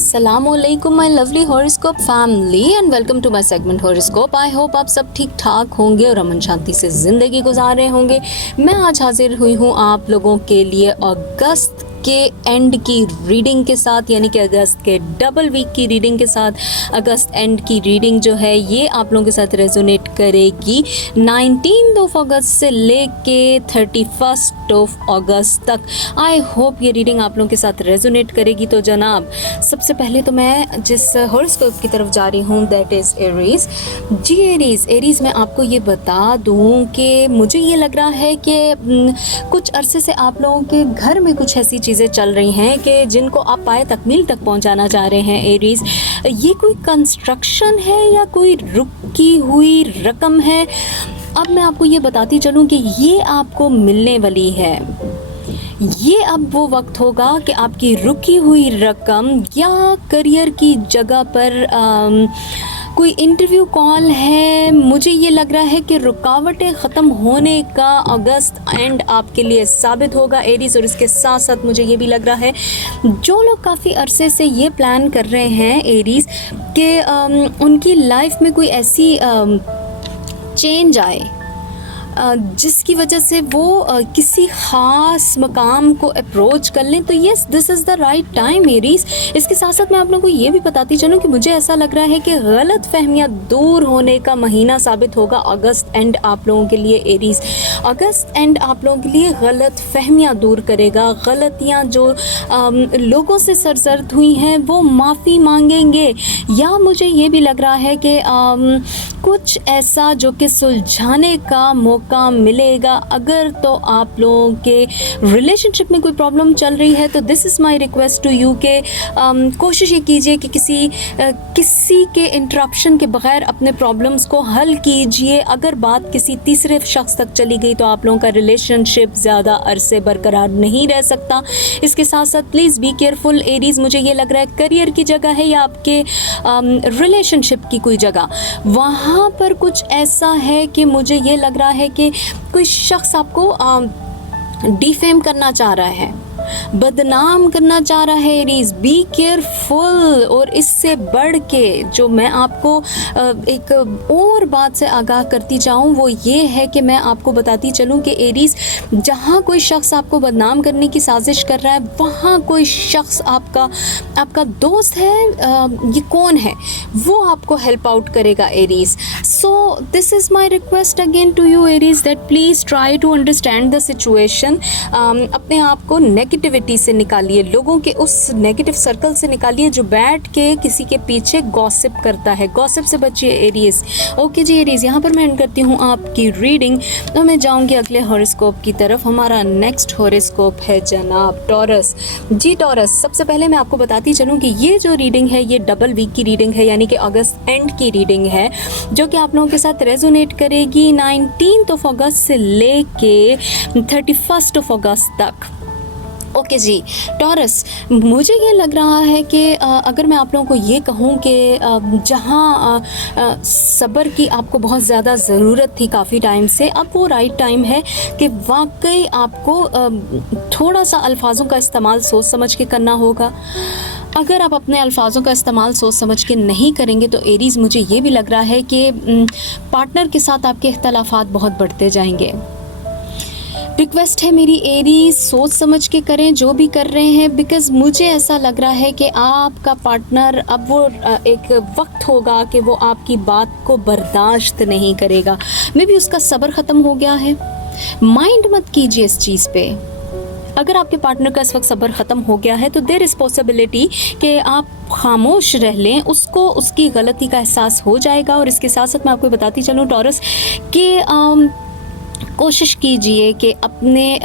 अस्सलामुअलैकुम my lovely horoscope family and welcome to my segment horoscope. I hope आप सब ठीक ठाक होंगे और अमन शांति से ज़िंदगी गुजार रहे होंगे। मैं आज हाजिर हुई हूँ आप लोगों के लिए अगस्त के एंड की रीडिंग के साथ, यानी कि अगस्त के डबल वीक की रीडिंग के साथ। अगस्त एंड की रीडिंग जो है ये आप लोगों के साथ रेजोनेट करेगी 19 अगस्त से लेके 31 अगस्त तक। आई होप ये रीडिंग आप लोगों के साथ रेजोनेट करेगी। तो जनाब, सबसे पहले तो मैं जिस हॉरोस्कोप की तरफ जा रही हूँ दैट इज़ एरीज। जी एरीज मैं आपको ये बता दूँ कि मुझे ये लग रहा है कि कुछ अरसे से आप लोगों के घर में कुछ ऐसी चीज़ें चल रही हैं कि जिनको आप पाए तकमील तक पहुंचाना चाह रहे हैं। एरीज, ये कोई कंस्ट्रक्शन है या कोई रुकी हुई रकम है। अब मैं आपको ये बताती चलूं कि ये आपको मिलने वाली है। ये अब वो वक्त होगा कि आपकी रुकी हुई रकम या करियर की जगह पर कोई इंटरव्यू कॉल है। मुझे ये लग रहा है कि रुकावटें ख़त्म होने का अगस्त एंड आपके लिए साबित होगा एरीज। और इसके साथ साथ मुझे ये भी लग रहा है जो लोग काफ़ी अरसे से ये प्लान कर रहे हैं एरीज कि उनकी लाइफ में कोई ऐसी चेंज आए जिसकी वजह से वो किसी ख़ास मकाम को अप्रोच कर लें, तो yes this is the right time Aries. इसके साथ साथ मैं आप लोगों को ये भी बताती चलूँ कि मुझे ऐसा लग रहा है कि गलत फहमियाँ दूर होने का महीना साबित होगा अगस्त एंड आप लोगों के लिए एरीज। अगस्त एंड आप लोगों के लिए गलत फहमियाँ दूर करेगा। गलतियाँ जो लोगों से सरजद हुई हैं वो माफ़ी मांगेंगे, या मुझे ये भी लग रहा है कि कुछ ऐसा जो कि सुलझाने का मौका मिलेगा। अगर तो आप लोगों के रिलेशनशिप में कोई प्रॉब्लम चल रही है तो this is my request to you के कोशिश ये कीजिए कि किसी के इंटरप्शन के बगैर अपने प्रॉब्लम्स को हल कीजिए। अगर बात किसी तीसरे शख्स तक चली गई तो आप लोगों का रिलेशनशिप ज़्यादा अरसे बरकरार नहीं रह सकता। इसके साथ साथ प्लीज़ बी केयरफुल एरीज। मुझे ये लग रहा है करियर की जगह है या आपके रिलेशनशिप की कोई जगह, वहाँ पर कुछ ऐसा है कि मुझे ये लग रहा है कि कोई शख्स आपको डिफेम करना चाह रहा है, बदनाम करना चाह रहा है एरीज। Be careful. और इससे बढ़ के जो मैं आपको एक और बात से आगाह करती जाऊँ वो ये है कि मैं आपको बताती चलूँ कि एरीज, जहाँ कोई शख्स आपको बदनाम करने की साजिश कर रहा है वहाँ कोई शख्स आपका दोस्त है। ये कौन है? वो आपको हेल्प आउट करेगा Aries. So this is my request again to you Aries that please try to understand the situation. अपने आप को नेगेटिविटी से निकालिए, लोगों के उस नेगेटिव सर्कल से निकालिए जो बैठ के किसी के पीछे गॉसिप करता है। गॉसिप से बचिए एरीज। ओके जी एरीज, यहाँ पर मैं एंड करती हूँ आपकी रीडिंग। तो मैं जाऊँगी अगले हॉरोस्कोप की तरफ। हमारा नेक्स्ट हॉरोस्कोप है जनाब टॉरस। जी टॉरस, सबसे पहले मैं आपको बताती चलूँ कि ये जो रीडिंग है ये डबल वीक की रीडिंग है, यानी कि अगस्त एंड की रीडिंग है, जो कि आप लोगों के साथ रेजोनेट करेगी 19 अगस्त से लेके 31 अगस्त तक। ओके जी टॉरस, मुझे ये लग रहा है कि अगर मैं आप लोगों को ये कहूँ कि जहाँ सब्र की आपको बहुत ज़्यादा ज़रूरत थी काफ़ी टाइम से, अब वो राइट टाइम है कि वाकई आपको थोड़ा सा अल्फाजों का इस्तेमाल सोच समझ के करना होगा। अगर आप अपने अल्फाजों का इस्तेमाल सोच समझ के नहीं करेंगे तो एरीज, मुझे ये भी लग रहा है कि पार्टनर के साथ आपके इख्तलाफात बहुत बढ़ते जाएंगे। रिक्वेस्ट है मेरी एरीज, सोच समझ के करें जो भी कर रहे हैं, बिकॉज़ मुझे ऐसा लग रहा है कि आपका पार्टनर अब वो एक वक्त होगा कि वो आपकी बात को बर्दाश्त नहीं करेगा। मे बी उसका सब्र ख़त्म हो गया है। माइंड मत कीजिए इस चीज़ पे। अगर आपके पार्टनर का इस वक्त सब्र ख़त्म हो गया है तो देयर इज़ पॉसिबिलिटी कि आप खामोश रह लें, उसको उसकी गलती का एहसास हो जाएगा। और इसके साथ साथ मैं आपको बताती चलूँ टॉरस कि कोशिश कीजिए कि अपने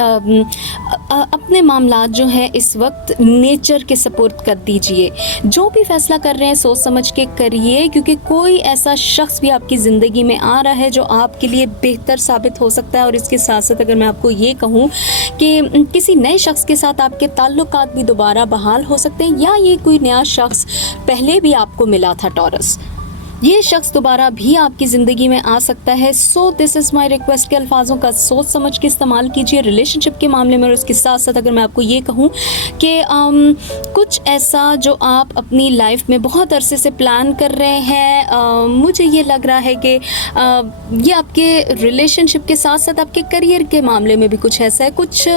मामलात जो हैं इस वक्त नेचर के सपोर्ट कर दीजिए। जो भी फैसला कर रहे हैं सोच समझ के करिए, क्योंकि कोई ऐसा शख्स भी आपकी ज़िंदगी में आ रहा है जो आपके लिए बेहतर साबित हो सकता है। और इसके साथ साथ अगर मैं आपको ये कहूँ कि किसी नए शख्स के साथ आपके ताल्लुकात भी दोबारा बहाल हो सकते हैं, या ये कोई नया शख्स पहले भी आपको मिला था टॉरस, ये शख्स दोबारा भी आपकी ज़िंदगी में आ सकता है। सो दिस इज़ माई रिक्वेस्ट के अल्फाजों का सोच समझ के इस्तेमाल कीजिए रिलेशनशिप के मामले में। और उसके साथ साथ अगर मैं आपको ये कहूँ कि कुछ ऐसा जो आप अपनी लाइफ में बहुत अरसे से प्लान कर रहे हैं, मुझे ये लग रहा है कि ये आपके रिलेशनशिप के साथ साथ आपके करियर के मामले में भी कुछ ऐसा है, कुछ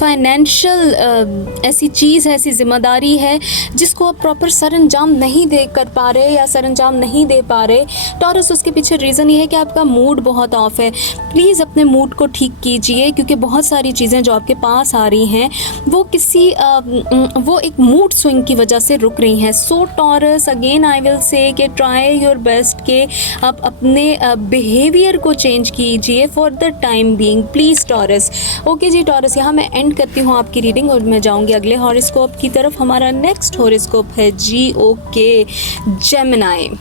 फाइनेंशियल ऐसी चीज़ है, ऐसी जिम्मेदारी है जिसको आप प्रॉपर सर अंजाम नहीं दे कर पा रहे या सर अंजाम नहीं दे पा रहे। टॉरस, उसके पीछे रीज़न ये है कि आपका मूड बहुत ऑफ है। प्लीज़ अपने मूड को ठीक कीजिए, क्योंकि बहुत सारी चीज़ें जो आपके पास आ रही हैं वो वो एक मूड स्विंग की वजह से रुक रही हैं। So Taurus, again I will say कि ट्राई योर बेस्ट के आप अपने बिहेवियर को चेंज कीजिए for the time being, please Taurus. Okay जी टॉरस, यहाँ मैं एंड करती हूँ आपकी रीडिंग और मैं जाऊँगी अगले हॉरोस्कोप की तरफ। हमारा नेक्स्ट हॉरोस्कोप है जी ओके जेमिनी।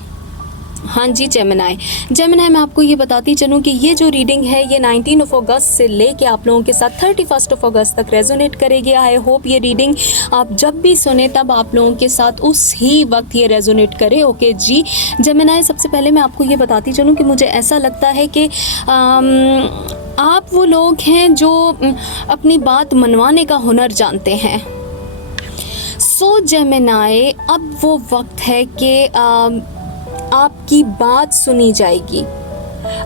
हाँ जी जेमिनी, मैं आपको ये बताती चलूँ कि ये जो रीडिंग है ये 19 अगस्त से लेके आप लोगों के साथ 31 अगस्त तक रेजोनेट करेगी। आई होप ये रीडिंग आप जब भी सुने तब आप लोगों के साथ उस ही वक्त ये रेजोनेट करे। ओके जी जेमिनी, सबसे पहले मैं आपको ये बताती चलूँ कि मुझे ऐसा लगता है कि आप वो लोग हैं जो अपनी बात मनवाने का हुनर जानते हैं। सो जेमिनी, अब वो वक्त है कि आपकी बात सुनी जाएगी।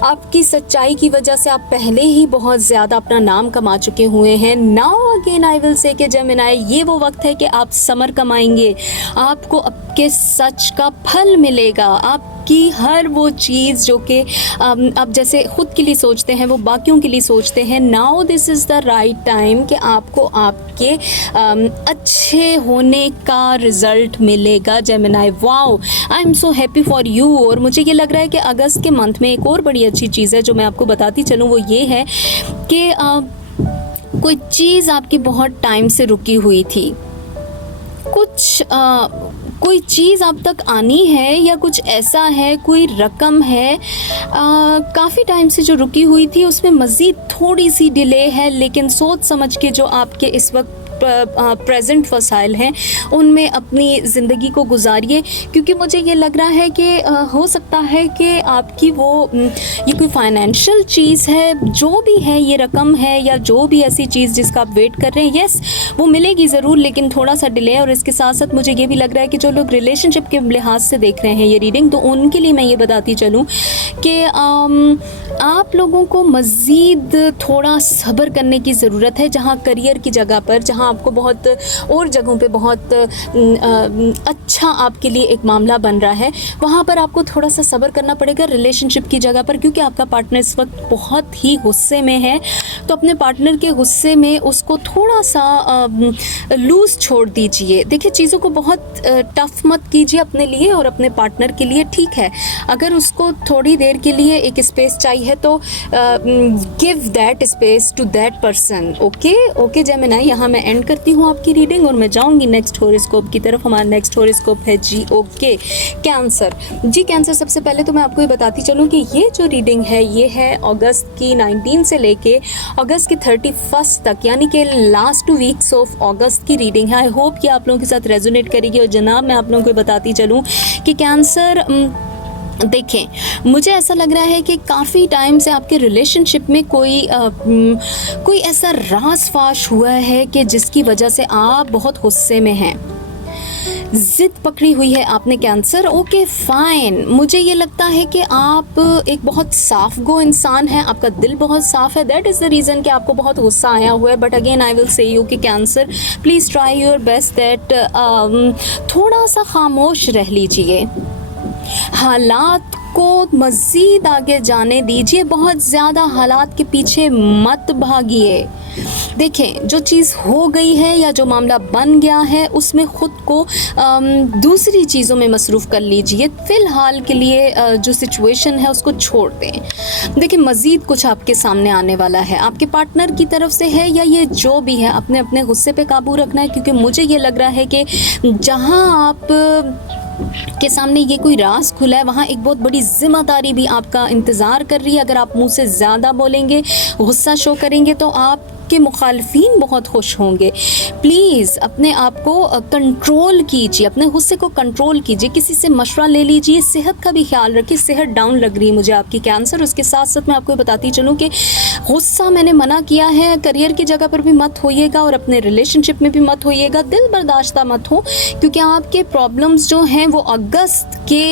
आपकी सच्चाई की वजह से आप पहले ही बहुत ज़्यादा अपना नाम कमा चुके हुए हैं। Now again I will say कि जेमिनी, ये वो वक्त है कि आप समर कमाएंगे, आपको आपके सच का फल मिलेगा। आपकी हर वो चीज़ जो कि आप जैसे खुद के लिए सोचते हैं वो बाकियों के लिए सोचते हैं। Now this is the right time कि आपको आपके अच्छे होने का रिज़ल्ट मिलेगा Gemini. Wow, I am so happy for you. और मुझे ये लग रहा है कि अगस्त के मंथ में एक और बड़ी अच्छी चीज़ है जो मैं आपको बताती चलूँ, वो ये है कि कोई चीज़ आपकी बहुत टाइम से रुकी हुई थी, कोई चीज़ आप तक आनी है या कुछ ऐसा है, कोई रकम है काफ़ी टाइम से जो रुकी हुई थी, उसमें मज़ीद थोड़ी सी डिले है। लेकिन सोच समझ के जो आपके इस वक्त प्रेजेंट वसाइल हैं उनमें अपनी ज़िंदगी को गुजारिए, क्योंकि मुझे ये लग रहा है कि हो सकता है कि आपकी ये कोई फाइनेंशियल चीज़ है, जो भी है, ये रकम है या जो भी ऐसी चीज़ जिसका आप वेट कर रहे हैं, यस वो मिलेगी ज़रूर, लेकिन थोड़ा सा डिले है। और इसके साथ साथ मुझे ये भी लग रहा है कि जो लोग रिलेशनशिप के लिहाज से देख रहे हैं ये रीडिंग, तो उनके लिए मैं ये बताती चलूँ कि आप लोगों को मज़ीद थोड़ा सब्र करने की ज़रूरत है। जहाँ करियर की जगह पर, जहाँ आपको बहुत और जगहों पे बहुत अच्छा आपके लिए एक मामला बन रहा है, वहाँ पर आपको थोड़ा सा सब्र करना पड़ेगा रिलेशनशिप की जगह पर, क्योंकि आपका पार्टनर इस वक्त बहुत ही गुस्से में है। तो अपने पार्टनर के गुस्से में उसको थोड़ा सा लूज़ छोड़ दीजिए। देखिए, चीज़ों को बहुत टफ मत कीजिए अपने लिए और अपने पार्टनर के लिए। ठीक है, अगर उसको थोड़ी देर के लिए एक स्पेस चाहिए तो give that space to that person. Okay Gemini, यहाँ मैं एंड करती हूँ आपकी रीडिंग और मैं जाऊँगी नेक्स्ट हॉरोस्कोप की तरफ। हमारा नेक्स्ट हॉरोस्कोप है जी ओके कैंसर। जी कैंसर, सबसे पहले तो मैं आपको ये बताती चलूँ कि ये जो रीडिंग है ये है अगस्त की 19 से लेके अगस्त की 31 तक, यानी कि लास्ट 2 वीक्स ऑफ अगस्त की रीडिंग है। आई होप कि आप लोगों के साथ रेजोनेट करेगी। और जनाब, मैं आप लोगों को बताती चलूँ कि कैंसर, देखें, मुझे ऐसा लग रहा है कि काफ़ी टाइम से आपके रिलेशनशिप में कोई ऐसा राज फाश हुआ है कि जिसकी वजह से आप बहुत गुस्से में हैं, जिद पकड़ी हुई है आपने कैंसर। ओके फाइन, मुझे ये लगता है कि आप एक बहुत साफ गो इंसान हैं, आपका दिल बहुत साफ है। दैट इज़ द रीज़न कि आपको बहुत गुस्सा आया हुआ है। But again I will say you कि cancer, please try your best that थोड़ा सा खामोश रह लीजिए, हालात को मज़ीद आगे जाने दीजिए, बहुत ज़्यादा हालात के पीछे मत भागिए। देखें, जो चीज़ हो गई है या जो मामला बन गया है उसमें ख़ुद को दूसरी चीज़ों में मसरूफ़ कर लीजिए। फ़िलहाल के लिए जो सिचुएशन है उसको छोड़ दें। देखिए, मज़ीद कुछ आपके सामने आने वाला है, आपके पार्टनर की तरफ से है या ये जो भी है, अपने अपने गुस्से पे काबू रखना है, क्योंकि मुझे ये लग रहा है कि जहाँ आप के सामने ये कोई राज खुला है, वहाँ एक बहुत बड़ी जिम्मेदारी भी आपका इंतज़ार कर रही है। अगर आप मुंह से ज़्यादा बोलेंगे, गुस्सा शो करेंगे, तो आपके आपके मुखालफीन बहुत खुश होंगे। प्लीज़ अपने आप को कंट्रोल कीजिए, अपने गुस्से को कंट्रोल कीजिए, किसी से मशवरा ले लीजिए, सेहत का भी ख्याल रखिए। सेहत डाउन लग रही है मुझे आपकी कैंसर। उसके साथ साथ मैं आपको बताती चलूँ कि गुस्सा मैंने मना किया है, करियर की जगह पर भी मत होइएगा और अपने रिलेशनशिप में भी मत होइएगा, दिल बर्दाश्ता मत हो, क्योंकि आपके प्रॉब्लम्स जो हैं वो अगस्त के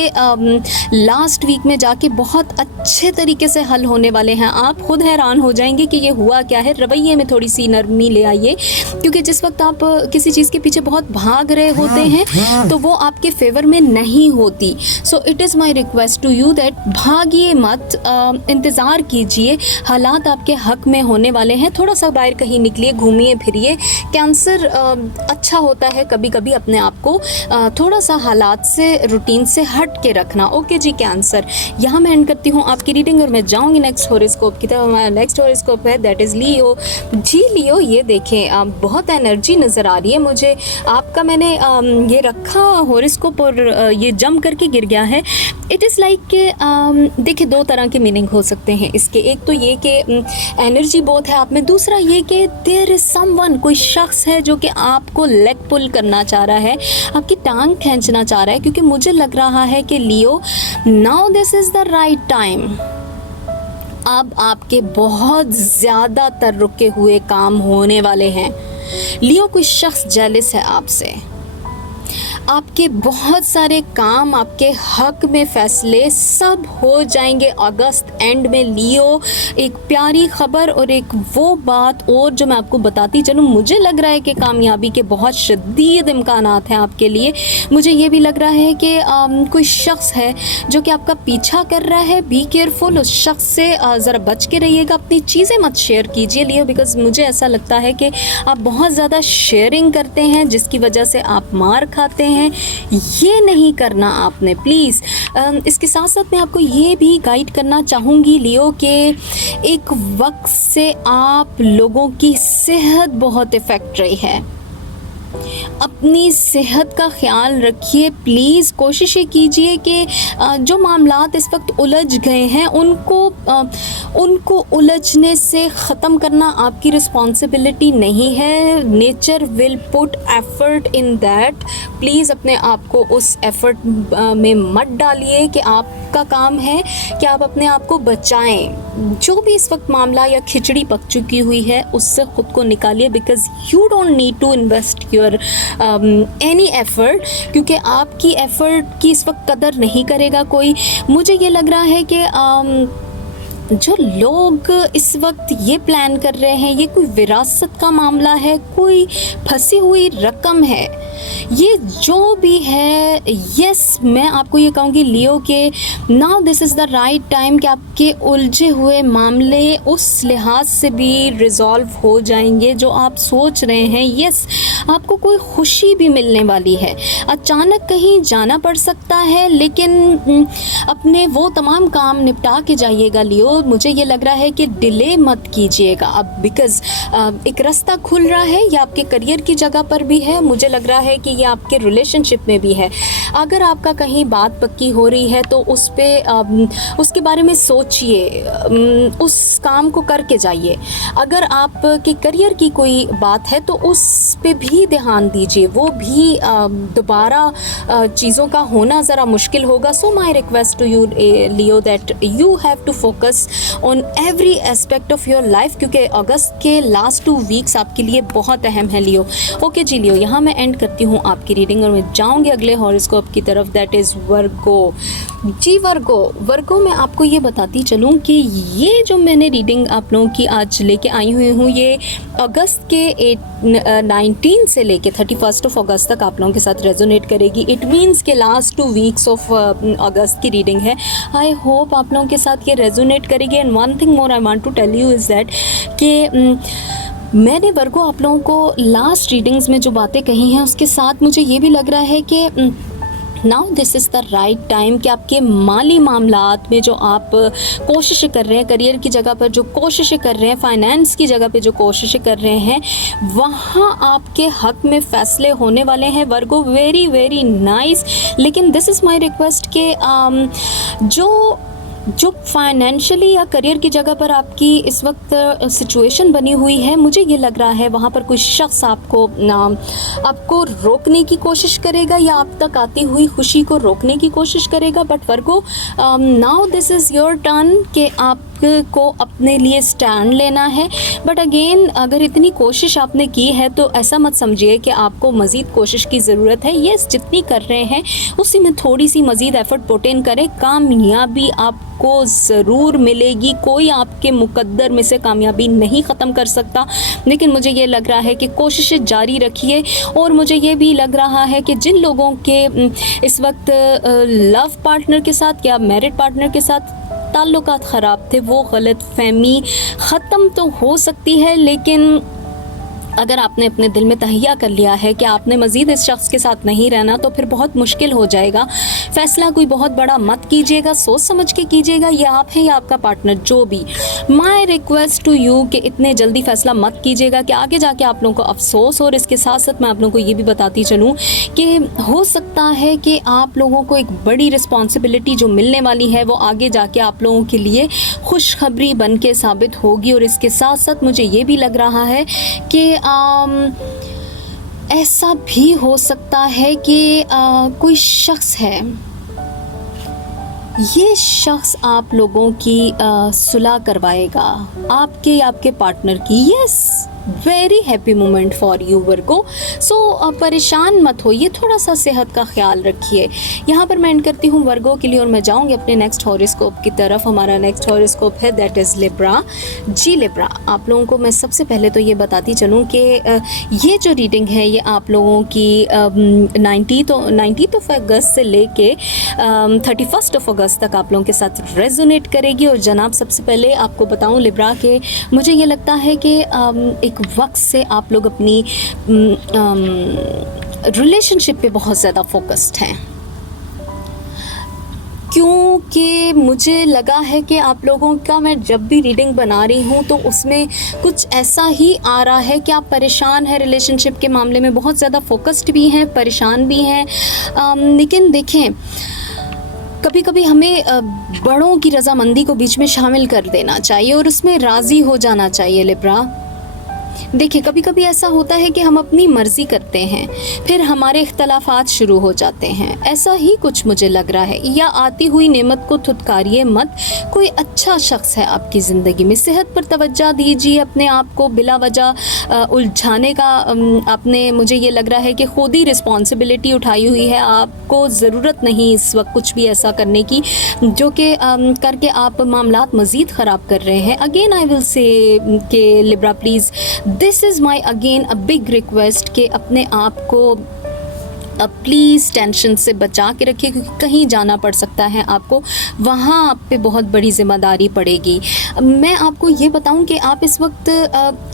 लास्ट वीक में जाके बहुत अच्छे तरीके से हल होने वाले हैं। आप खुद हैरान हो जाएंगे कि ये हुआ क्या है। रवैये में थोड़ी सी नरमी ले आइए, क्योंकि जिस वक्त आप किसी चीज़ के पीछे बहुत भाग रहे होते हैं तो वो आपके फेवर में नहीं होती। So it is my request to you that भागिए मत, इंतज़ार कीजिए, हालात आपके हक में होने वाले हैं। थोड़ा सा बाहर कहीं निकलिए, घूमिए फिरिए। कैंसर अच्छा होता है कभी कभी अपने आप को थोड़ा सा हालात से, रूटीन से हट के रखना। ओके जी कैंसर, यहाँ मैं एंड करती हूँ आपकी रीडिंग और मैं जाऊँगी नेक्स्ट हॉरोस्कोप की तरफ। हमारा नेक्स्ट हॉरोस्कोप है दैट इज़ लियो। जी लियो, ये देखें बहुत एनर्जी नज़र आ रही है मुझे आपका। मैंने ये रखा हॉरोस्कोप और ये जम करके गिर गया है। इट इज़ लाइक कि देखिए दो तरह के मीनिंग हो सकते हैं इसके। एक तो ये कि एनर्जी बहुत है आप में, दूसरा ये कि देयर इज़ समवन, कोई शख्स है जो कि आपको लेग पुल करना चाह रहा है, आपकी टांग खींचना चाह रहा है, क्योंकि मुझे लग रहा है कि Leo now this is the right time. अब आपके बहुत ज़्यादातर रुके हुए काम होने वाले हैं। लियो, कोई शख्स जेलस है आपसे, आपके बहुत सारे काम, आपके हक में फैसले सब हो जाएंगे अगस्त एंड में। लियो, एक प्यारी खबर और एक वो बात और जो मैं आपको बताती चलूँ, मुझे लग रहा है कि कामयाबी के बहुत शदीद इम्कानात हैं आपके लिए। मुझे ये भी लग रहा है कि कोई शख्स है जो कि आपका पीछा कर रहा है। बी केयरफुल, उस शख्स से ज़रा बच के रहिएगा, अपनी चीज़ें मत शेयर कीजिए लियो, बिकॉज़ मुझे ऐसा लगता है कि आप बहुत ज़्यादा शेयरिंग करते हैं जिसकी वजह से आप मार खाते हैं। ये नहीं करना आपने, प्लीज़। इसके साथ साथ मैं आपको ये भी गाइड करना चाहूँगी लियो कि एक वक्त से आप लोगों की सेहत बहुत इफ़ेक्ट रही है। अपनी सेहत का ख्याल रखिए प्लीज़। कोशिश कीजिए कि जो मामलात इस वक्त उलझ गए हैं उनको उलझने से ख़त्म करना आपकी रिस्पॉन्सिबिलिटी नहीं है। Nature will put effort in that. Please अपने आप को उस एफर्ट में मत डालिए कि आपका काम है कि आप अपने आप को बचाएं। जो भी इस वक्त मामला या खिचड़ी पक चुकी हुई है उससे ख़ुद को निकालिए, because you don't need to invest your any effort, क्योंकि आपकी एफर्ट की इस वक्त कदर नहीं करेगा कोई। मुझे ये लग रहा है कि जो लोग इस वक्त ये प्लान कर रहे हैं, ये कोई विरासत का मामला है, कोई फंसी हुई रकम है, ये जो भी है, यस मैं आपको ये कहूँगी लियो के now this is the right time कि आपके उलझे हुए मामले उस लिहाज से भी रिजॉल्व हो जाएंगे जो आप सोच रहे हैं। यस, आपको कोई खुशी भी मिलने वाली है। अचानक कहीं जाना पड़ सकता है, लेकिन अपने वो तमाम काम निपटा के जाइएगा लियो। मुझे ये लग रहा है कि डिले मत कीजिएगा अब, बिकॉज़ एक रास्ता खुल रहा है। ये आपके करियर की जगह पर भी है, मुझे लग रहा है कि ये आपके रिलेशनशिप में भी है। अगर आपका कहीं बात पक्की हो रही है तो उस पे उसके बारे में सोचिए, उस काम को करके जाइए। अगर आपके करियर की कोई बात है तो उस पे भी ध्यान दीजिए, वो भी दोबारा चीज़ों का होना ज़रा मुश्किल होगा। So my request to you Leo that you have to focus on every aspect of your life, क्योंकि अगस्त के लास्ट 2 वीक्स आपके लिए बहुत अहम है लियो। ओके जी लियो, यहाँ मैं एंड करती हूँ आपकी रीडिंग और मैं जाऊँगी अगले हॉरोस्कोप की तरफ, दैट इज़ वर्गो। जी वर्गो मैं आपको ये बताती चलूँ कि ये जो मैंने रीडिंग आप लोगों की आज लेके आई हुई हूँ, ये अगस्त के 19 से लेके 31 ऑफ अगस्त तक आप लोगों के साथ रेजोनेट करेगी। इट मीन्स के लास्ट 2 वीक्स ऑफ अगस्त की रीडिंग है। आई होप आप लोगों के साथ ये रेजोनेट करेगी। And one thing more I want to tell you is that कि मैंने वर्गो आप लोगों को लास्ट रीडिंग्स में जो बातें कही हैं उसके साथ मुझे ये भी लग रहा है कि now this is the right time कि आपके माली मामलात में जो आप कोशिश कर रहे हैं, करियर की जगह पर जो कोशिश कर रहे हैं, फाइनेंस की जगह पे जो कोशिश कर रहे हैं, वहाँ आपके हक में फ़ैसले होने वाले हैं वर्गो। Very very nice. लेकिन दिस इज़ माई रिक्वेस्ट कि जो जो फाइनेंशियली या करियर की जगह पर आपकी इस वक्त सिचुएशन बनी हुई है, मुझे ये लग रहा है वहाँ पर कोई शख्स आपको रोकने की कोशिश करेगा या आप तक आती हुई खुशी को रोकने की कोशिश करेगा। But Virgo, now this is your turn कि आप को अपने लिए स्टैंड लेना है। बट अगेन, अगर इतनी कोशिश आपने की है तो ऐसा मत समझिए कि आपको मज़ीद कोशिश की ज़रूरत है। यस, जितनी कर रहे हैं उसी में थोड़ी सी मज़ीद एफ़र्ट पुट इन करें, कामयाबी आपको ज़रूर मिलेगी। कोई आपके मुकद्दर में से कामयाबी नहीं ख़त्म कर सकता। लेकिन मुझे ये लग रहा है कि कोशिशें जारी रखिए। और मुझे ये भी लग रहा है कि जिन लोगों के इस वक्त लव पार्टनर के साथ या मैरिड पार्टनर के साथ ताल्लुकात ख़राब थे, वो गलतफ़हमी ख़त्म तो हो सकती है, लेकिन अगर आपने अपने दिल में तहैया कर लिया है कि आपने मज़ीद इस शख्स के साथ नहीं रहना, तो फिर बहुत मुश्किल हो जाएगा। फ़ैसला कोई बहुत बड़ा मत कीजिएगा, सोच समझ के कीजिएगा। ये आप हैं या आपका पार्टनर, जो भी। माई रिक्वेस्ट टू यू कि इतने जल्दी फ़ैसला मत कीजिएगा कि आगे जाके आप लोगों को अफसोस। और इसके साथ साथ मैं आप लोगों को ये भी बताती चलूँ कि हो सकता है कि आप लोगों को एक बड़ी रिस्पॉन्सिबिलिटी जो मिलने वाली है वो आगे जाके आप लोगों के लिए खुशखबरी बन के साबित होगी। और इसके साथ साथ मुझे ये भी लग रहा है कि ऐसा भी हो सकता है कि कोई शख्स है, ये शख्स आप लोगों की सुलह करवाएगा, आपके या आपके पार्टनर की। Yes, very happy moment for you Virgo. So परेशान मत होइए, थोड़ा सा सेहत का ख्याल रखिए। यहाँ पर मैं एंड करती हूँ वर्गो के लिए और मैं जाऊँगी अपने नेक्स्ट हॉरोस्कोप की तरफ। हमारा नेक्स्ट हॉरोस्कोप है दैट इज़ लिब्रा। जी लिब्रा, आप लोगों को मैं सबसे पहले तो ये बताती चलूँ कि ये जो रीडिंग है ये आप लोगों की 19 अगस्त से लेके 31 अगस्त तक आप लोगों के साथ रेजोनेट करेगी। और जनाब, सबसे पहले आपको बताऊँ लिब्रा के मुझे ये लगता है कि एक वक्त से आप लोग अपनी रिलेशनशिप पे बहुत ज़्यादा फोकस्ड हैं, क्योंकि मुझे लगा है कि आप लोगों का मैं जब भी रीडिंग बना रही हूँ तो उसमें कुछ ऐसा ही आ रहा है कि आप परेशान हैं रिलेशनशिप के मामले में, बहुत ज़्यादा फोकस्ड भी हैं, परेशान भी हैं। लेकिन देखें, कभी कभी हमें बड़ों की रज़ामंदी को बीच में शामिल कर देना चाहिए और उसमें राज़ी हो जाना चाहिए लिब्रा। देखिए, कभी कभी ऐसा होता है कि हम अपनी मर्ज़ी करते हैं, फिर हमारे इख्तलाफात शुरू हो जाते हैं। ऐसा ही कुछ मुझे लग रहा है। या आती हुई नेमत को थुतकारिए मत। कोई अच्छा शख्स है आपकी ज़िंदगी में, सेहत पर तवज्जो दीजिए। अपने आप को बिला वजह उलझाने का आपने, मुझे ये लग रहा है कि खुद ही रिस्पॉन्सिबिलिटी उठाई हुई है। आपको ज़रूरत नहीं इस वक्त कुछ भी ऐसा करने की जो कि करके आप मामलात मज़ीद ख़राब कर रहे हैं। अगेन आई विल से कि Libra please, this is my again a big request कि अपने आप को प्लीज़ टेंशन से बचा के रखिए, क्योंकि कहीं जाना पड़ सकता है आपको, वहाँ आप पे बहुत बड़ी ज़िम्मेदारी पड़ेगी। मैं आपको ये बताऊं कि आप इस वक्त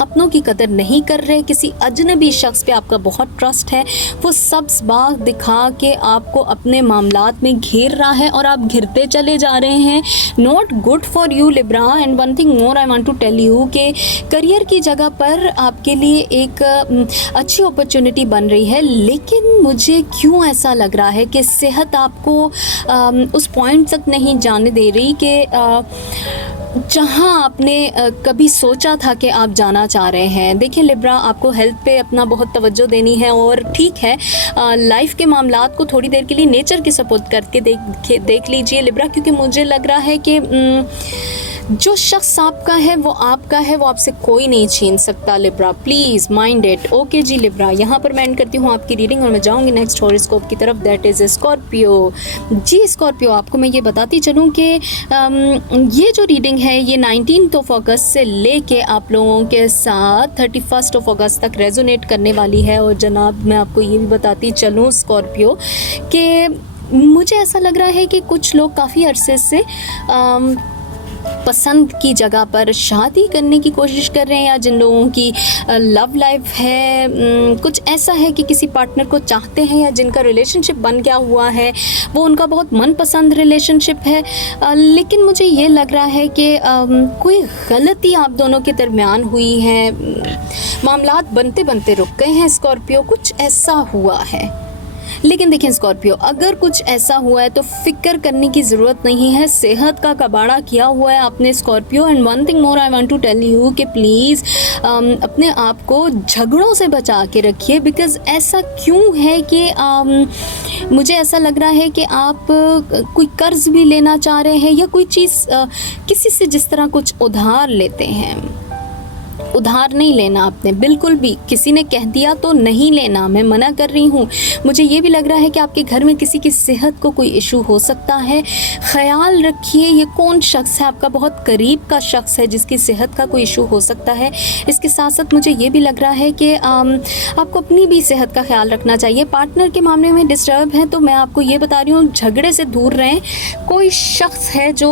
अपनों की कदर नहीं कर रहे। किसी अजनबी शख्स पे आपका बहुत ट्रस्ट है, वो सब्ज़ बाग दिखा के आपको अपने मामलात में घेर रहा है और आप घिरते चले जा रहे हैं। Not good for you Libra. And one thing more I want to tell you कि करियर की जगह पर आपके लिए एक अच्छी अपॉर्चुनिटी बन रही है, लेकिन मुझे क्यों ऐसा लग रहा है कि सेहत आपको उस पॉइंट तक नहीं जाने दे रही कि जहां आपने कभी सोचा था कि आप जाना चाह रहे हैं। देखिए लिब्रा, आपको हेल्थ पे अपना बहुत तवज्जो देनी है और ठीक है, लाइफ के मामलात को थोड़ी देर के लिए नेचर की सपोर्ट करके देख लीजिए लिब्रा, क्योंकि मुझे लग रहा है कि जो शख्स आपका है वो आपका है, वो आपसे कोई नहीं छीन सकता Libra. Please mind it. Okay जी लिब्रा, यहाँ पर मैं एंड करती हूँ आपकी रीडिंग और मैं जाऊँगी नेक्स्ट हॉरोस्कोप की तरफ दैट इज़ स्कॉर्पियो। जी स्कॉर्पियो, आपको मैं ये बताती चलूँ कि ये जो रीडिंग है ये 19 अगस्त से लेके आप लोगों के साथ 31 अगस्त तक रेजोनेट करने वाली है। और जनाब, मैं आपको ये भी बताती चलूँ स्कॉर्पियो कि मुझे ऐसा लग रहा है कि कुछ लोग काफ़ी अरसे से पसंद की जगह पर शादी करने की कोशिश कर रहे हैं, या जिन लोगों की लव लाइफ है, कुछ ऐसा है कि किसी पार्टनर को चाहते हैं या जिनका रिलेशनशिप बन गया हुआ है, वो उनका बहुत मनपसंद रिलेशनशिप है। लेकिन मुझे ये लग रहा है कि कोई गलती आप दोनों के दरमियान हुई है, मामलात बनते बनते रुक गए हैं स्कॉर्पियो, कुछ ऐसा हुआ है। लेकिन देखें स्कॉर्पियो, अगर कुछ ऐसा हुआ है तो फिक्र करने की ज़रूरत नहीं है, सेहत का कबाड़ा किया हुआ है आपने Scorpio. And one thing more I want to tell you कि प्लीज़ अपने आप को झगड़ों से बचा के रखिए। बिकॉज़ ऐसा क्यों है कि मुझे ऐसा लग रहा है कि आप कोई कर्ज भी लेना चाह रहे हैं या कोई चीज़ किसी से जिस तरह कुछ उधार लेते हैं। उधार नहीं लेना आपने, बिल्कुल भी। किसी ने कह दिया तो नहीं लेना, मैं मना कर रही हूँ। मुझे ये भी लग रहा है कि आपके घर में किसी की सेहत को कोई इशू हो सकता है। ख्याल रखिए ये कौन शख्स है, आपका बहुत करीब का शख्स है जिसकी सेहत का कोई इशू हो सकता है। इसके साथ साथ मुझे ये भी लग रहा है कि आपको अपनी भी सेहत का ख्याल रखना चाहिए। पार्टनर के मामले में डिस्टर्ब है तो मैं आपको ये बता रही हूँ, झगड़े से दूर रहें। कोई शख्स है जो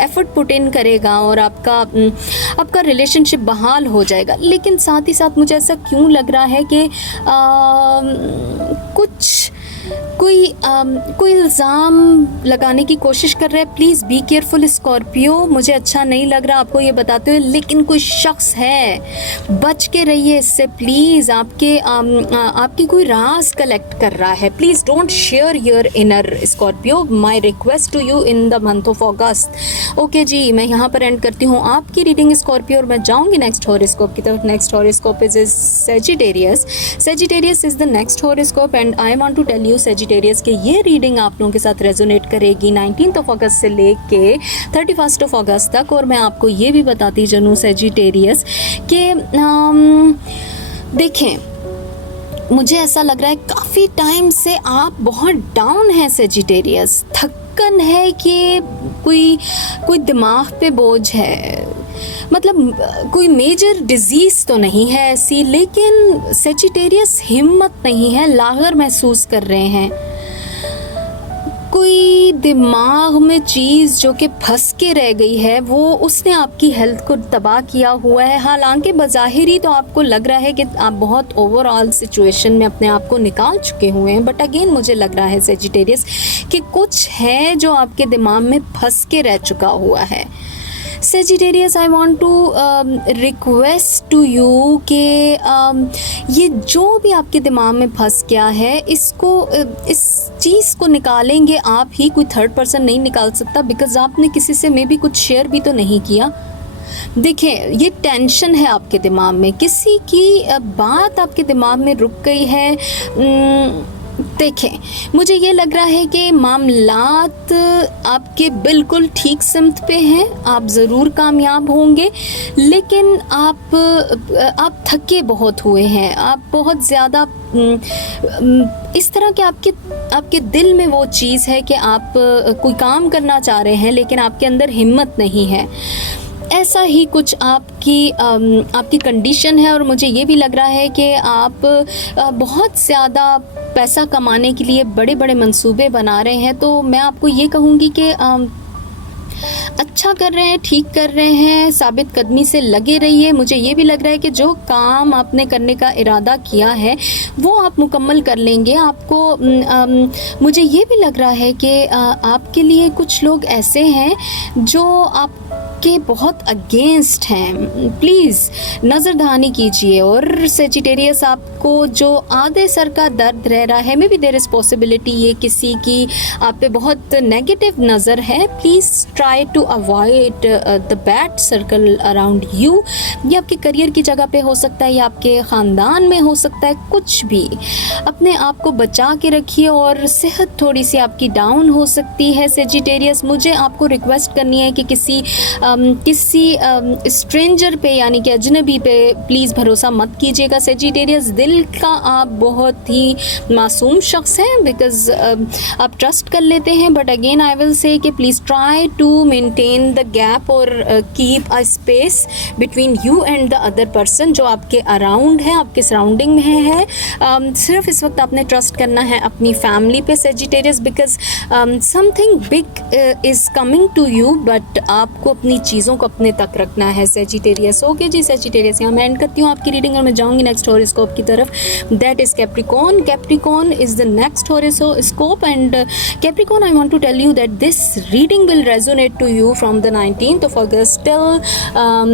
एफर्ट पुट इन करेगा और आपका रिलेशनशिप बहाल हो जाएगा। लेकिन साथ ही साथ मुझे ऐसा क्यों लग रहा है कि कोई इल्ज़ाम लगाने की कोशिश कर रहा है। प्लीज़ बी केयरफुल स्कॉर्पियो, मुझे अच्छा नहीं लग रहा आपको ये बताते हुए, लेकिन कोई शख्स है, बच के रहिए इससे प्लीज़। आपकी कोई राज कलेक्ट कर रहा है। Please don't share your inner Scorpio, my request to you in the month of August. Okay ji, मैं यहाँ पर एंड करती हूँ आपकी रीडिंग स्कॉर्पियो और मैं जाऊँगी नेक्स्ट हॉरोस्कोप की तरफ। Next horoscope is Sagittarius. Sagittarius is the next horoscope and I want to tell you Sagittarius के ये रीडिंग आप लोगों के साथ रेजोनेट करेगी 19 अगस्त से लेके 31 अगस्त तक। और मैं आपको ये भी बताती चलूँ सेजिटेरियस कि देखें, मुझे ऐसा लग रहा है काफ़ी टाइम से आप बहुत डाउन हैं सेजिटेरियस। थक्कन है कि कोई दिमाग पे बोझ है, मतलब कोई मेजर डिजीज़ तो नहीं है ऐसी, लेकिन सेजिटेरियस हिम्मत नहीं है, लागर महसूस कर रहे हैं। कोई दिमाग में चीज़ जो कि फंस के रह गई है, वो उसने आपकी हेल्थ को तबाह किया हुआ है। हालांकि बज़ाहिरी तो आपको लग रहा है कि आप बहुत ओवरऑल सिचुएशन में अपने आप को निकाल चुके हुए हैं, बट अगेन मुझे लग रहा है सेजिटेरियस कि कुछ है जो आपके दिमाग में फंस के रह चुका हुआ है। Sagittarius, I want to request to you कि ये जो भी आपके दिमाग में फंस गया है, इस चीज़ को निकालेंगे आप ही, कोई थर्ड पर्सन नहीं निकाल सकता। बिकॉज़ आपने किसी से मे भी कुछ शेयर भी तो नहीं किया। देखिए, ये टेंशन है आपके दिमाग में, किसी की बात आपके दिमाग में रुक गई है। देखें, मुझे ये लग रहा है कि मामलात आपके बिल्कुल ठीक सिमत पे हैं, आप ज़रूर कामयाब होंगे, लेकिन आप थके बहुत हुए हैं। आप बहुत ज़्यादा इस तरह के आपके दिल में वो चीज़ है कि आप कोई काम करना चाह रहे हैं लेकिन आपके अंदर हिम्मत नहीं है। ऐसा ही कुछ आपकी कंडीशन है। और मुझे ये भी लग रहा है कि आप बहुत ज़्यादा पैसा कमाने के लिए बड़े बड़े मंसूबे बना रहे हैं। तो मैं आपको ये कहूँगी कि अच्छा कर रहे हैं, ठीक कर रहे हैं, साबित कदमी से लगे रहिए। मुझे ये भी लग रहा है कि जो काम आपने करने का इरादा किया है वो आप मुकम्मल कर लेंगे। आपको मुझे ये भी लग रहा है कि आपके लिए कुछ लोग ऐसे हैं जो आपके बहुत अगेंस्ट हैं। प्लीज़ नज़रदहानी कीजिए। और सेजिटेरियस, आपको जो आधे सर का दर्द रह रहा है, maybe there is possibility ये किसी की आप पे बहुत नेगेटिव नज़र है। Please try to avoid the bad circle around you. ये आपके करियर की जगह पे हो सकता है या आपके ख़ानदान में हो सकता है, कुछ भी। अपने आप को बचा के रखिए। और सेहत थोड़ी सी आपकी डाउन हो सकती है सेजिटेरियस। मुझे आपको रिक्वेस्ट करनी है कि किसी स्ट्रेंजर पे यानी कि अजनबी पे प्लीज़ भरोसा मत कीजिएगा सेजिटेरियस। दिल का आप बहुत ही मासूम शख्स हैं, बिकॉज़ आप ट्रस्ट कर लेते हैं। But again I will say कि please try to maintain the gap और keep a space between you and the other person जो आपके अराउंड है, आपके सराउंडिंग में है। सिर्फ इस वक्त आपने ट्रस्ट करना है अपनी फैमिली पे Sagittarius, because something big is coming to you. But आपको अपनी चीज़ों को अपने तक रखना है सेजिटेरियस। ओके जी सेजिटेरियस, यहाँ मैं एंड करती हूँ आपकी रीडिंग और मैं जाऊँगी नेक्स्ट हॉरोस्कोप की तरफ, that is Capricorn. Capricorn is the next horoscope and Capricorn I want to tell you that this reading will resonate to you from the 19th of August till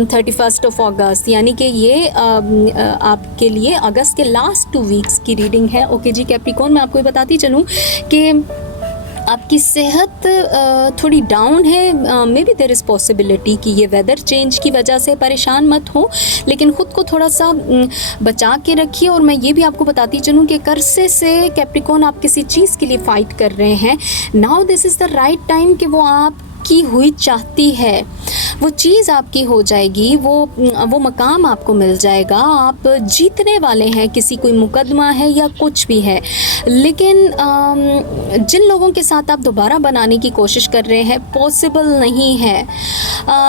31st of August, यानी कि ये आपके लिए अगस्त के last 2 weeks की reading है। Okay जी Capricorn, मैं आपको ये बताती चलूँ कि आपकी सेहत थोड़ी डाउन है, maybe there is possibility कि ये वेदर चेंज की वजह से, परेशान मत हो लेकिन ख़ुद को थोड़ा सा बचा के रखिए। और मैं ये भी आपको बताती चलूँ कि कर्से से कैप्रिकॉर्न आप किसी चीज़ के लिए फ़ाइट कर रहे हैं, now this is the right time कि वो आपकी हुई चाहती है, वो चीज़ आपकी हो जाएगी, वो मकाम आपको मिल जाएगा, आप जीतने वाले हैं। किसी कोई मुकदमा है या कुछ भी है, लेकिन जिन लोगों के साथ आप दोबारा बनाने की कोशिश कर रहे हैं पॉसिबल नहीं है,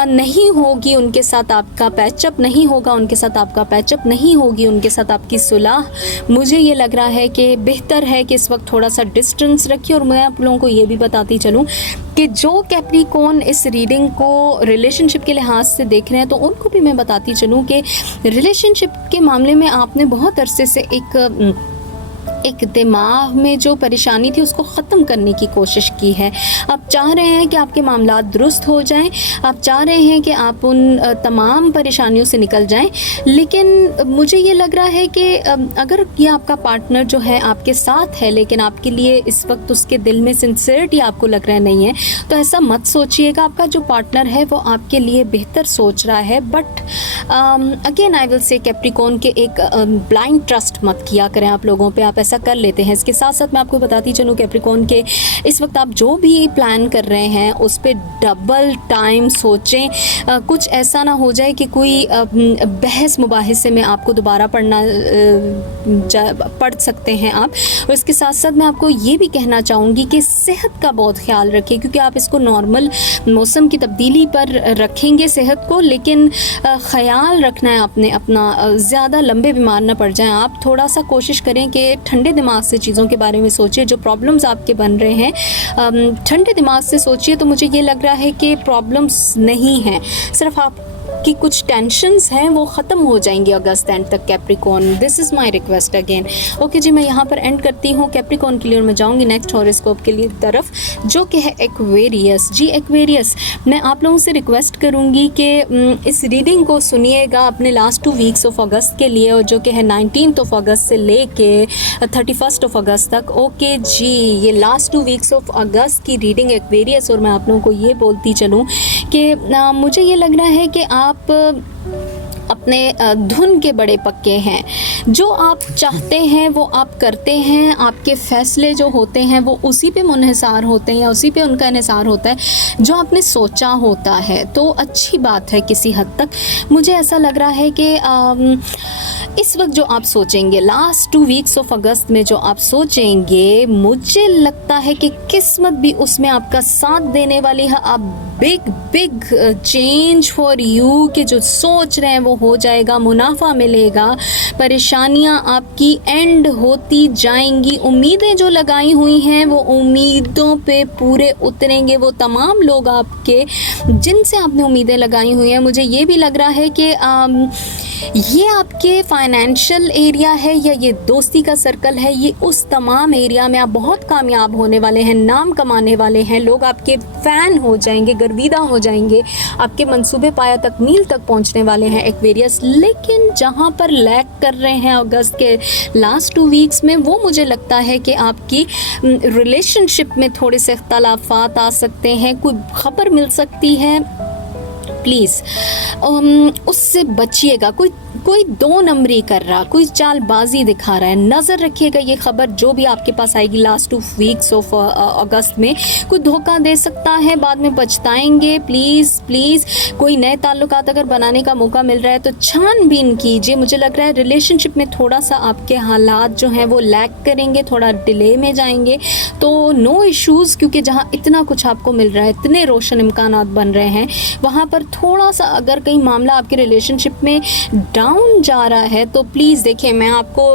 नहीं होगी उनके साथ आपका पैचअप, नहीं होगा उनके साथ आपका पैचअप, नहीं होगी उनके साथ आपकी सुलह। मुझे ये लग रहा है कि बेहतर है कि इस वक्त थोड़ा सा डिस्टेंस रखिए। और मैं आप लोगों को ये भी बताती चलूँ कि जो कैप्रिकॉर्न इस रीडिंग को रिलेशनशिप के लिहाज से देख रहे हैं तो उनको भी मैं बताती चलूँ कि रिलेशनशिप के मामले में आपने बहुत अरसे से एक दिमाग में जो परेशानी थी उसको ख़त्म करने की कोशिश की है। आप चाह रहे हैं कि आपके मामलात दुरुस्त हो जाएं, आप चाह रहे हैं कि आप उन तमाम परेशानियों से निकल जाएं, लेकिन मुझे ये लग रहा है कि अगर ये आपका पार्टनर जो है आपके साथ है लेकिन आपके लिए इस वक्त उसके दिल में सिंसियरिटी आपको लग रहा नहीं है, तो ऐसा मत सोचिएगा। आपका जो पार्टनर है वो आपके लिए बेहतर सोच रहा है, बट अगेन आई विल से कैप्रिकॉर्न के एक ब्लाइंड ट्रस्ट मत किया करें आप लोगों पे, आप ऐसा कर लेते हैं। इसके साथ साथ मैं आपको बताती चलूँ कैप्रिकॉर्न के इस वक्त आप जो भी प्लान कर रहे हैं उस पर डबल टाइम सोचें, कुछ ऐसा ना हो जाए कि कोई बहस मुबाहिसे में आपको दोबारा पढ़ सकते हैं आप। और इसके साथ साथ मैं आपको ये भी कहना चाहूँगी कि सेहत का बहुत ख्याल रखिए, क्योंकि आप इसको नॉर्मल मौसम की तब्दीली पर रखेंगे सेहत को, लेकिन ख़याल रखना है आपने अपना, ज़्यादा लंबे बीमार ना पड़ जाएं। आप थोड़ा सा कोशिश करें कि ठंडे दिमाग से चीज़ों के बारे में सोचिए। जो प्रॉब्लम्स आपके बन रहे हैं ठंडे दिमाग से सोचिए, तो मुझे ये लग रहा है कि प्रॉब्लम्स नहीं हैं, सिर्फ आप कि कुछ टेंशन्स हैं वो ख़त्म हो जाएंगे अगस्त एंड तक Capricorn. This is my request again. Okay ji, मैं यहाँ पर एंड करती हूँ कैप्रिकॉर्न के लिए और मैं जाऊँगी नेक्स्ट हॉरोस्कोप के लिए तरफ, जो कि है एक्वेरियस। जी एक्वेरियस, मैं आप लोगों से रिक्वेस्ट करूँगी कि इस रीडिंग को सुनिएगा अपने लास्ट 2 वीक्स ऑफ अगस्त के लिए, और जो कि है 19th of अगस्त से ले के 31st of अगस्त तक। ओके जी, ये लास्ट 2 वीक्स ऑफ अगस्त की रीडिंग एक्वेरियस। और मैं आप लोगों को ये बोलती चलूँ कि मुझे ये लग रहा है कि आप अपने धुन के बड़े पक्के हैं, जो आप चाहते हैं वो आप करते हैं, आपके फ़ैसले जो होते हैं वो उसी पे मुनहसार होते हैं या उसी पे उनका इन्हिसार होता है जो आपने सोचा होता है। तो अच्छी बात है किसी हद तक। मुझे ऐसा लग रहा है कि इस वक्त जो आप सोचेंगे, लास्ट 2 वीक्स ऑफ अगस्त में जो आप सोचेंगे, मुझे लगता है कि किस्मत भी उसमें आपका साथ देने वाली है। आप बिग चेंज फॉर यू कि जो सोच रहे हैं वो हो जाएगा, मुनाफा मिलेगा, परेशानियां आपकी एंड होती जाएंगी, उम्मीदें जो लगाई हुई हैं वो उम्मीदों पे पूरे उतरेंगे। वो तमाम लोग आपके जिनसे आपने उम्मीदें लगाई हुई हैं, मुझे ये भी लग रहा है कि ये आपके फाइनेंशियल एरिया है या ये दोस्ती का सर्कल है, ये उस तमाम एरिया में आप बहुत कामयाब होने वाले हैं, नाम कमाने वाले हैं, लोग आपके फ़ैन हो जाएंगे, गर्विदा हो जाएंगे, आपके मंसूबे पाया तकमील तक पहुंचने वाले हैं एक्वेरियस। लेकिन जहां पर लैग कर रहे हैं अगस्त के लास्ट 2 वीक्स में, वो मुझे लगता है कि आपकी रिलेशनशिप में थोड़े से इख्तलाफात आ सकते हैं, कोई ख़बर मिल सकती है, प्लीज़ उससे बचिएगा। कोई 2 नंबरी कर रहा, कोई चालबाजी दिखा रहा है, नज़र रखिएगा। ये ख़बर जो भी आपके पास आएगी लास्ट 2 वीक्स ऑफ अगस्त में, कोई धोखा दे सकता है, बाद में पछताएंगे। प्लीज़ कोई नए ताल्लुकात अगर बनाने का मौका मिल रहा है तो छानबीन कीजिए। मुझे लग रहा है रिलेशनशिप में थोड़ा सा आपके हालात जो हैं वो लैग करेंगे, थोड़ा डिले में जाएंगे, तो नो इश्यूज़, क्योंकि जहाँ इतना कुछ आपको मिल रहा है, इतने रोशन इम्कानात बन रहे हैं, वहाँ पर थोड़ा सा अगर कहीं मामला आपके रिलेशनशिप में डाउन जा रहा है तो प्लीज़ देखिए, मैं आपको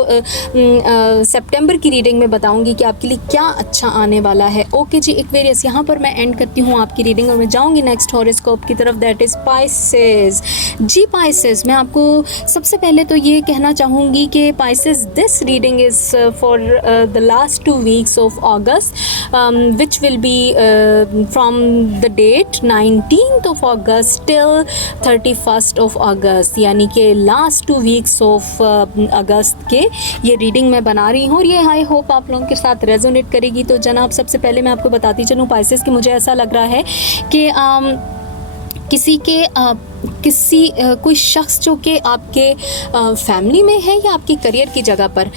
सितंबर की रीडिंग में बताऊंगी कि आपके लिए क्या अच्छा आने वाला है। ओके जी, एक्वेरियस, यहाँ पर मैं एंड करती हूँ आपकी रीडिंग और मैं जाऊँगी नेक्स्ट हॉरोस्कोप की तरफ, दैट इज़ पाइसेस। जी पाइसेस, मैं आपको सबसे पहले तो ये कहना चाहूँगी कि Pisces, this reading is for the last 2 weeks of August, which will be from the date 19th of August till 31st of August, यानी कि लास्ट 2 weeks of अगस्त के ये रीडिंग मैं बना रही हूँ और ये आई होप आप लोगों के साथ रेजोनेट करेगी। तो जनाब, सबसे पहले मैं आपको बताती चलूँ पाइसेस कि मुझे ऐसा लग रहा है कि कोई शख्स जो कि आपके फैमिली में है या आपकी करियर की जगह पर,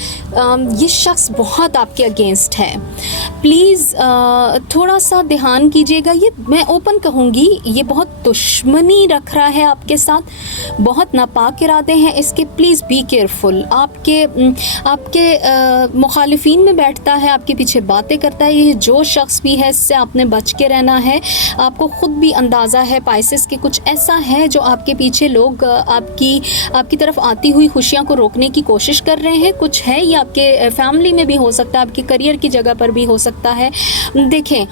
ये शख्स बहुत आपके अगेंस्ट है। प्लीज़ थोड़ा सा ध्यान कीजिएगा। ये मैं ओपन कहूँगी, ये बहुत दुश्मनी रख रहा है आपके साथ, बहुत नापाक इरादे हैं इसके। Please be careful. आपके मुखालिफिन में बैठता है, आपके पीछे बातें करता है। ये जो शख्स भी है, इससे आपने बच के रहना है। आपको ख़ुद भी अंदाज़ा है पाइसेस के कुछ ऐसा है जो आपके पीछे लोग आपकी तरफ आती हुई खुशियां को रोकने की कोशिश कर रहे हैं। कुछ है, ये आपके फैमिली में भी हो सकता है, आपके करियर की जगह पर भी हो सकता है। देखें,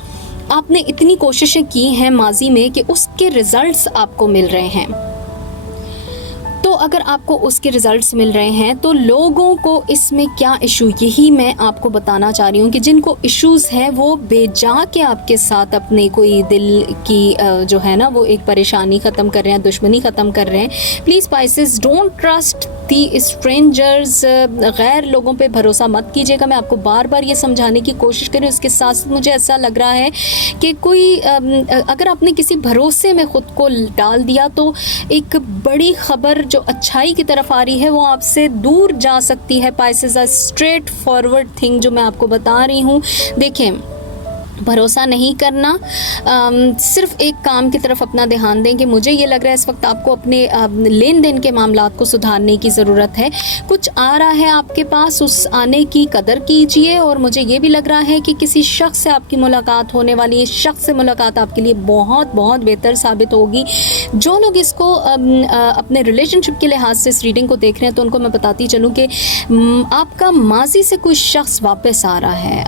आपने इतनी कोशिशें की हैं माजी में कि उसके रिजल्ट्स आपको मिल रहे हैं। तो अगर आपको उसके रिजल्ट्स मिल रहे हैं तो लोगों को इसमें क्या इशू, यही मैं आपको बताना चाह रही हूँ कि जिनको इश्यूज़ हैं वो बेजा के आपके साथ अपने कोई दिल की जो है ना वो एक परेशानी ख़त्म कर रहे हैं, दुश्मनी ख़त्म कर रहे हैं। Please Pisces, don't trust the strangers. गैर लोगों पे भरोसा मत कीजिएगा। मैं आपको बार बार ये समझाने की कोशिश करी। उसके साथ मुझे ऐसा लग रहा है कि कोई अगर आपने किसी भरोसे में ख़ुद को डाल दिया तो एक बड़ी ख़बर जो अच्छाई की तरफ आ रही है वो आपसे दूर जा सकती है। Pisces, a straight forward thing जो मैं आपको बता रही हूँ। देखें, भरोसा नहीं करना, सिर्फ एक काम की तरफ अपना ध्यान दें कि मुझे ये लग रहा है इस वक्त आपको अपने लेन देन के मामलात को सुधारने की ज़रूरत है। कुछ आ रहा है आपके पास, उस आने की कदर कीजिए। और मुझे ये भी लग रहा है कि किसी शख्स से आपकी मुलाकात होने वाली है। शख्स से मुलाकात आपके लिए बहुत बहुत बेहतर साबित होगी। जो लोग इसको अपने रिलेशनशिप के लिहाज से इस रीडिंग को देख रहे हैं तो उनको मैं बताती चलूँ कि आपका माजी से कोई शख्स वापस आ रहा है।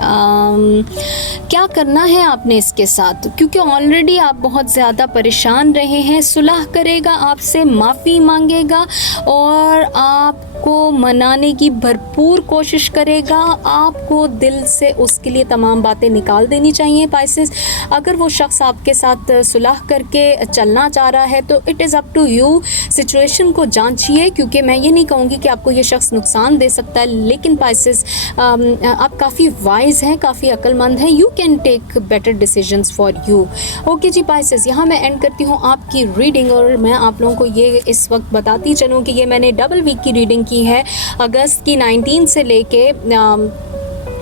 क्या करना है आपने इसके साथ, क्योंकि ऑलरेडी आप बहुत ज़्यादा परेशान रहे हैं। सुलह करेगा, आपसे माफ़ी मांगेगा और आपको मनाने की भरपूर कोशिश करेगा। आपको दिल से उसके लिए तमाम बातें निकाल देनी चाहिए पाइसेस। अगर वो शख्स आपके साथ सुलह करके चलना चाह रहा है तो it is up to you. Situation को जांचिए, क्योंकि मैं ये नहीं कहूँगी कि आपको ये शख्स नुकसान दे सकता है, लेकिन पाइसेस आप काफ़ी वाइज हैं, काफ़ी अक्लमंद हैं। You can take better decisions for you. Okay जी पाइसेस, यहाँ मैं एंड करती हूँ आपकी रीडिंग और मैं आप लोगों को ये इस वक्त बताती चलूँ कि ये मैंने डबल वीक की रीडिंग की है। अगस्त की 19 से लेके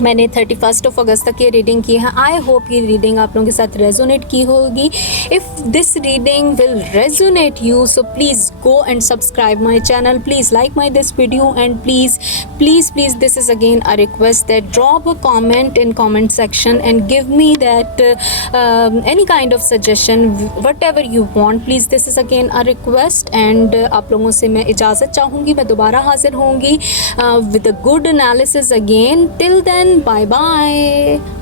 मैंने 31 अगस्त तक ये रीडिंग की है। आई होप ये रीडिंग आप लोगों के साथ रेजोनेट की होगी। If this reading will resonate you, so please go and subscribe my channel, please like my this video and please this is again a request that drop a comment in comment section and give me that any kind of suggestion, what ever you want. Please this is again a request and आप लोगों से मैं इजाज़त चाहूँगी। मैं दोबारा हाजिर होंगी with a good analysis again. Till then, bye bye.